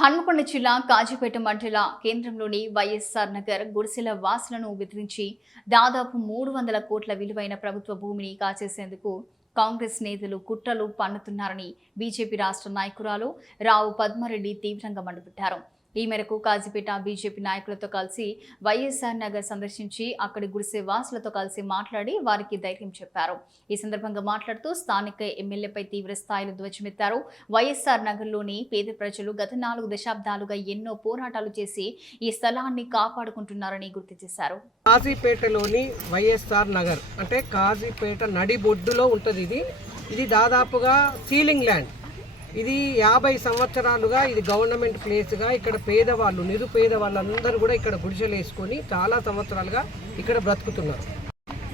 హన్మకొండ జిల్లా కాజీపేట మండల కేంద్రంలోని వైఎస్ఆర్ నగర్ గుడిసెల వాసులను బెదిరించి దాదాపు 300 కోట్ల విలువైన ప్రభుత్వ భూమిని కాజేసేందుకు కాంగ్రెస్ నేతలు కుట్రలు పన్నుతున్నారని బీజేపీ రాష్ట్ర నాయకురాలు రావు పద్మారెడ్డి తీవ్రంగా మండిపడ్డారు. ఈ మేరకు కాజీపేట బీజేపీ నాయకులతో కలిసి వైఎస్ఆర్ నగర్ సందర్శించి అక్కడి గుడిసె వాసులతో కలిసి మాట్లాడి వారికి ధైర్యం చెప్పారు. ఈ సందర్భంగా మాట్లాడుతూ స్థానిక ఎమ్మెల్యేపై తీవ్ర స్థాయిలో ధ్వజమెత్తారు. వైఎస్ఆర్ నగర్లోని పేద ప్రజలు గత 4 దశాబ్దాలుగా ఎన్నో పోరాటాలు చేసి ఈ స్థలాన్ని కాపాడుకుంటున్నారని గుర్తు చేశారు. కాజీపేటలోని వైఎస్ఆర్ నగర్ అంటే కాజీపేట నడిబొడ్డులో ఉంటుంది. ఇది దాదాపుగా సీలింగ్ ల్యాండ్. ఇది 50 సంవత్సరాలుగా ఇది గవర్నమెంట్ ప్లేస్గా ఇక్కడ పేదవాళ్ళు నిరుపేద వాళ్ళందరూ కూడా ఇక్కడ గుడిసెలు వేసుకొని చాలా సంవత్సరాలుగా ఇక్కడ బ్రతుకుతున్నారు.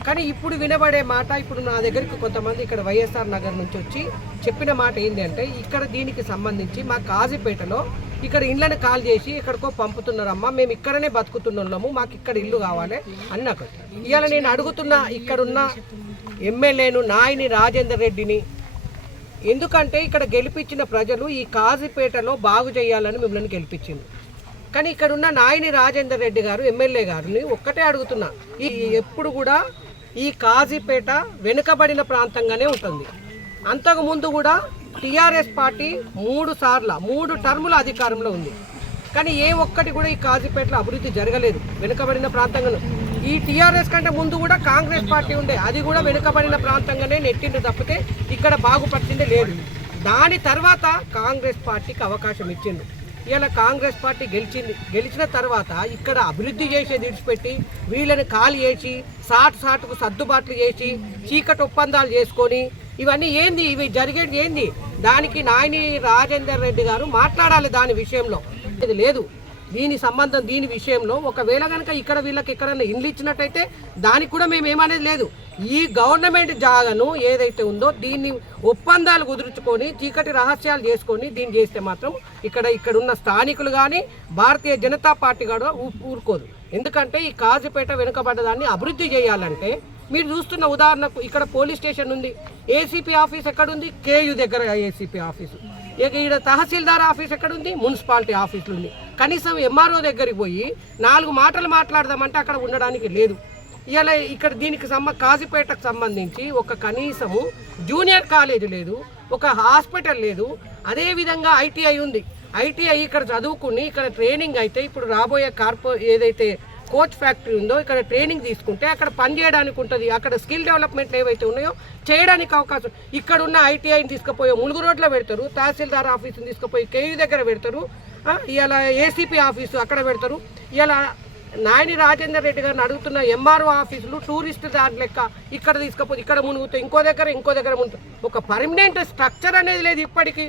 కానీ ఇప్పుడు వినబడే మాట, ఇప్పుడు నా దగ్గరికి కొంతమంది ఇక్కడ వైఎస్ఆర్ నగర్ నుంచి వచ్చి చెప్పిన మాట ఏంటి అంటే, ఇక్కడ దీనికి సంబంధించి మా కాజీపేటలో ఇక్కడ ఇళ్ళని కాల్ చేసి ఎక్కడికో పంపుతున్నారమ్మా, మేము ఇక్కడనే బతుకుతున్నాము, మాకు ఇక్కడ ఇల్లు కావాలి అన్నాక ఇవాళ నేను అడుగుతున్నా ఇక్కడున్న ఎమ్మెల్యేను నాయని రాజేందర్ రెడ్డిని, ఎందుకంటే ఇక్కడ గెలిపించిన ప్రజలు ఈ కాజీపేటలో బాగు చేయాలని మిమ్మల్ని గెలిపించింది. కానీ ఇక్కడ ఉన్న నాయని రాజేందర్ రెడ్డి గారు ఎమ్మెల్యే గారిని ఒక్కటే అడుగుతున్నా, ఈ ఎప్పుడు కూడా ఈ కాజీపేట వెనుకబడిన ప్రాంతంగానే ఉంటుంది. అంతకుముందు కూడా టీఆర్ఎస్ పార్టీ 3 టర్ముల అధికారంలో ఉంది. కానీ ఏ ఒక్కటి కూడా ఈ కాజీపేటలో అభివృద్ధి జరగలేదు, వెనుకబడిన ప్రాంతంగానే. ఈ టీఆర్ఎస్ కంటే ముందు కూడా కాంగ్రెస్ పార్టీ ఉండే, అది కూడా వెనుకబడిన ప్రాంతంగానే నెట్టింది తప్పితే ఇక్కడ బాగుపడుతుందే లేదు. దాని తర్వాత కాంగ్రెస్ పార్టీకి అవకాశం ఇచ్చింది. ఇలా కాంగ్రెస్ పార్టీ గెలిచిన తర్వాత ఇక్కడ అభివృద్ధి చేసేది విడిచిపెట్టి వీళ్ళని ఖాళీ చేసి సాటుకు సర్దుబాట్లు చేసి చీకటి ఒప్పందాలు చేసుకొని ఇవన్నీ ఏంది, ఇవి జరిగేది ఏంది? దానికి నాయని రాజేందర్ రెడ్డి గారు మాట్లాడాలి. దాని విషయంలో ఇది లేదు. దీని విషయంలో ఒకవేళ కనుక ఇక్కడ వీళ్ళకి ఎక్కడైనా ఇండ్లు ఇచ్చినట్టయితే దానికి కూడా మేము ఏమనేది లేదు. ఈ గవర్నమెంట్ జాగాను ఏదైతే ఉందో దీన్ని ఒప్పందాలు కుదుర్చుకొని చీకటి రహస్యాలు చేసుకొని దీన్ని చేస్తే మాత్రం ఇక్కడున్న స్థానికులు కానీ భారతీయ జనతా పార్టీ కూడా ఊరుకోదు. ఎందుకంటే ఈ కాజీపేట వెనుకబడ్డదాన్ని అభివృద్ధి చేయాలంటే మీరు చూస్తున్న ఉదాహరణకు ఇక్కడ పోలీస్ స్టేషన్ ఉంది, ఏసీపీ ఆఫీస్ ఎక్కడుంది? కేయు దగ్గర ఏసీపీ ఆఫీసు. ఇక్కడ తహసీల్దార్ ఆఫీస్ ఎక్కడుంది? మున్సిపాలిటీ ఆఫీసులు ఉంది. కనీసం ఎంఆర్ఓ దగ్గరికి పోయి 4 మాటలు మాట్లాడదామంటే అక్కడ ఉండడానికి లేదు. ఇలా ఇక్కడ దీనికి కాజీపేటకు సంబంధించి ఒక కనీసము జూనియర్ కాలేజ్ లేదు, ఒక హాస్పిటల్ లేదు. అదేవిధంగా ఐటీఐ ఉంది. ఐటీఐ ఇక్కడ చదువుకుని ఇక్కడ ట్రైనింగ్ అయితే ఇప్పుడు రాబోయే ఏదైతే కోచ్ ఫ్యాక్టరీ ఉందో ఇక్కడ ట్రైనింగ్ తీసుకుంటే అక్కడ పని చేయడానికి ఉంటుంది. అక్కడ స్కిల్ డెవలప్మెంట్ ఏవైతే ఉన్నాయో చేయడానికి అవకాశం. ఇక్కడ ఉన్న ఐటీఐని తీసుకుపోయి ములుగు రోడ్లో పెడతారు, తహసీల్దార్ ఆఫీసుని తీసుకుపోయి కేయూ దగ్గర పెడతారు, ఇలా ఏసీపీ ఆఫీసు అక్కడ పెడతారు. ఇలా నాయని రాజేందర్ రెడ్డి గారిని అడుగుతున్న ఎంఆర్ఓ ఆఫీసులు టూరిస్ట్ దారి లెక్క ఇక్కడ తీసుకుపోయి ఇక్కడ మునుగుతాయి, ఇంకో దగ్గర మునుగుతాయి. ఒక పర్మనెంట్ స్ట్రక్చర్ అనేది లేదు ఇప్పటికీ.